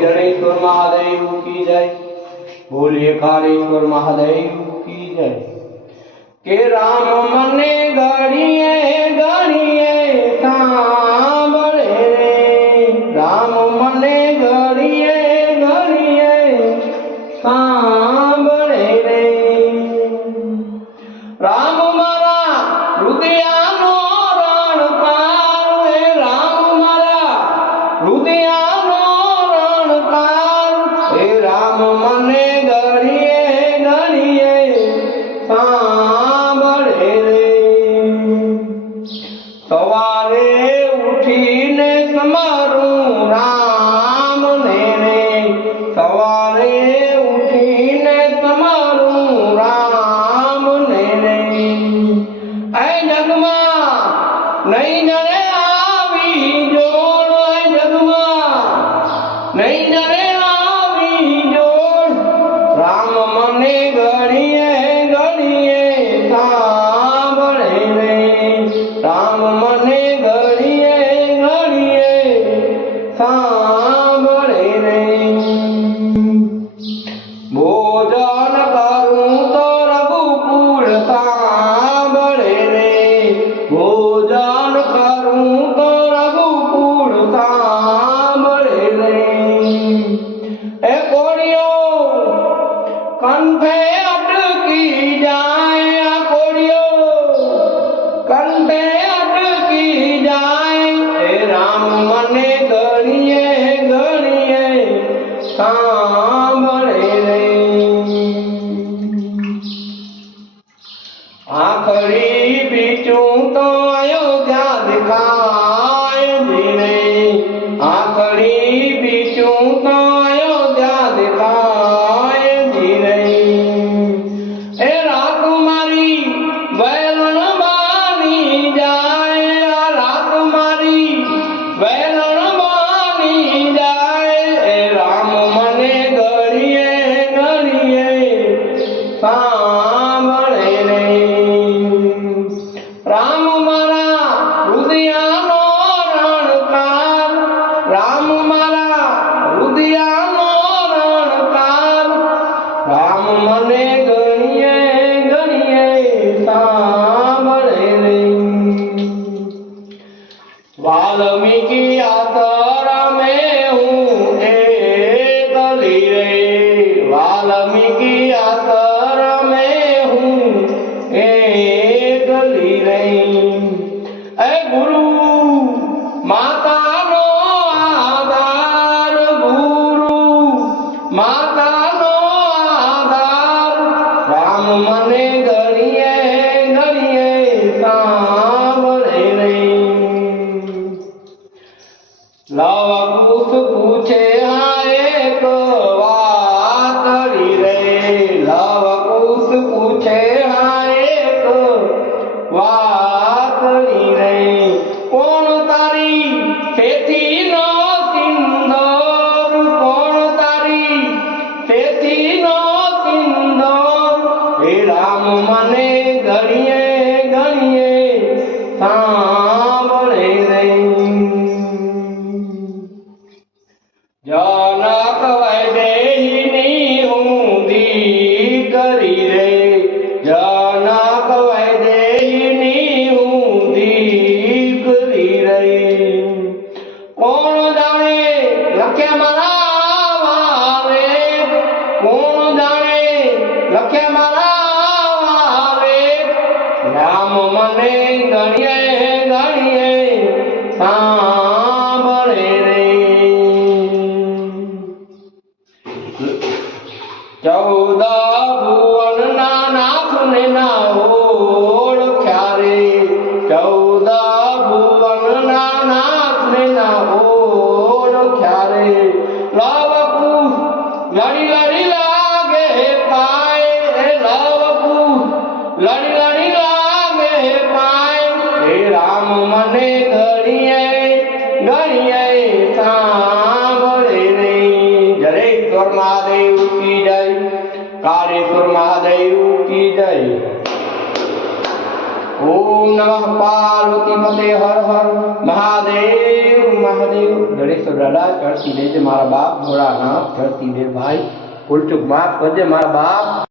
जड़ेश्वर महादेव की जय, बोलिए कालेश्वर महादेव की जय। के राम मने घड़िए घड़िए सांभळे रे, राम मने घड़िए घड़िए सांभळे रे। राम मारा हृदयानो रणकार, हे राम मारा हृदयानो रणकार, हे राम मने घड़िए घड़िए सांभळे रे। सवारे उठीने स्मरूं राम ने रे, सवारे उठीने स्मरूं राम ने रे। ऐ जगमा नहीं जने आवी जोड़, ऐ जगमा नहीं जने आवी जोड़, राम मने घड़िए घड़िए सांभळे रे, राम मने घड़िए घड़िए सांभळे रे। भोजन करूं तो रघुकुल सांभळे रे, भोजन करूं तो रघुकुल सांभळे रे। ए कोड़ियो कंठे अटकी जाए, आ कोड़ियो कंठे अटकी जाए, हे राम मने घड़िए घड़िए सांभळे रे। आखड़ी बीचूं तो अयोध्या दिखाए धीरे, आखड़ी बीचूं तो अयोध्या दिखाए धीरे। ए राकुमारी वैरण बानी जाए, आ राकुमारी वैरण बानी जाए, ए राम मने घड़िए घड़िए सांभळे रे। राम मारा हृदयानो रणकार, राम मारा हृदयानो रणकार, राम मने घड़िए घड़िए सांभळे रे। वाल्मीकि आश्रम में हूँ एकली रे, वाल्मीकि आश्रम में हूँ एकली रे। ऐ गुरु माता नो आधार, गुरु माता नो आधार, राम मने घड़िए घड़िए सांभळे रे। लव कुश पूछे हाँ एक वातड़ी रे, लव कुश पूछे हाँ एक वातड़ी रे। कोण तारी फेथी नो सिंदूर, कोण तारी फेथी नो सिंदूर, हे राम मने घड़िए घड़िए सांभळे रे। जनक वैदेही हूँ दीकरी रे, जनक वैदेही हूँ दीकरी रे। कोण जाने लखे मारा वारे, कोण जाने लखे मारा वारे, राम मने घड़िए घड़िए सांभळे रे। 14 भुवन ना नाथ ने ना ओळख्या रे, 14 भुवन ना नाथ ने ना ओळख्या रे। लव कुश लड़ी लड़ी लागे पाए, लव कुश लड़ी लड़ी लागे पाए, हे राम मने घड़िए घड़िए सांभळे रे। जड़ेश्वर महादेव की जय, कालेश्वर महादेव की जय। ઓમ નમઃ પાર્વતી પતે હર હર મહાદેવ મહાદેવ. ગણેશ્વર દાદા ચડતી દેજે મારા બાપ ભોળાનાથ, ચડતી દે ભાઈ. ભૂલચૂક માફ કરજે મારા બાપ.